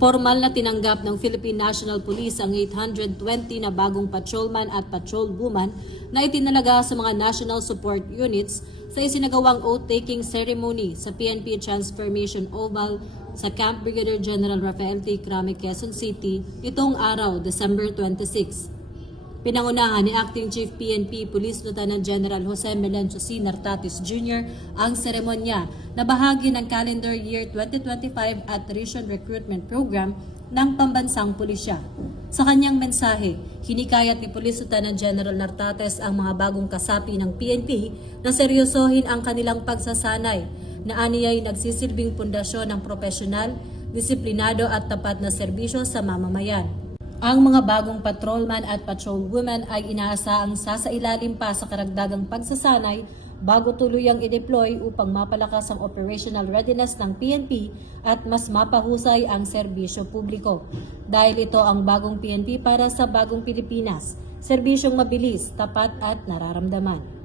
Formal na tinanggap ng Philippine National Police ang 820 na bagong patrolman at patrolwoman na itinalaga sa mga National Support Units sa isinagawang oath-taking ceremony sa PNP Transformation Oval sa Camp Brigadier General Rafael T. Crame, Quezon City itong araw, December 26. Pinangunahan ni Acting Chief PNP Police Lieutenant General Jose Melencio C. Nartatis Jr. ang seremonya na bahagi ng calendar year 2025 at Ration Recruitment Program ng Pambansang Pulisya. Sa kanyang mensahe, hinikayat ni Police Lieutenant General Nartates ang mga bagong kasapi ng PNP na seryosohin ang kanilang pagsasanay na aniyay nagsisilbing pundasyon ng propesyonal, disiplinado at tapat na serbisyo sa mamamayan. Ang mga bagong patrolman at patrolwoman ay inaasaang sasailalim pa sa karagdagang pagsasanay bago tuluyang i-deploy upang mapalakas ang operational readiness ng PNP at mas mapahusay ang serbisyo publiko. Dahil ito ang bagong PNP para sa bagong Pilipinas, serbisyong mabilis, tapat at nararamdaman.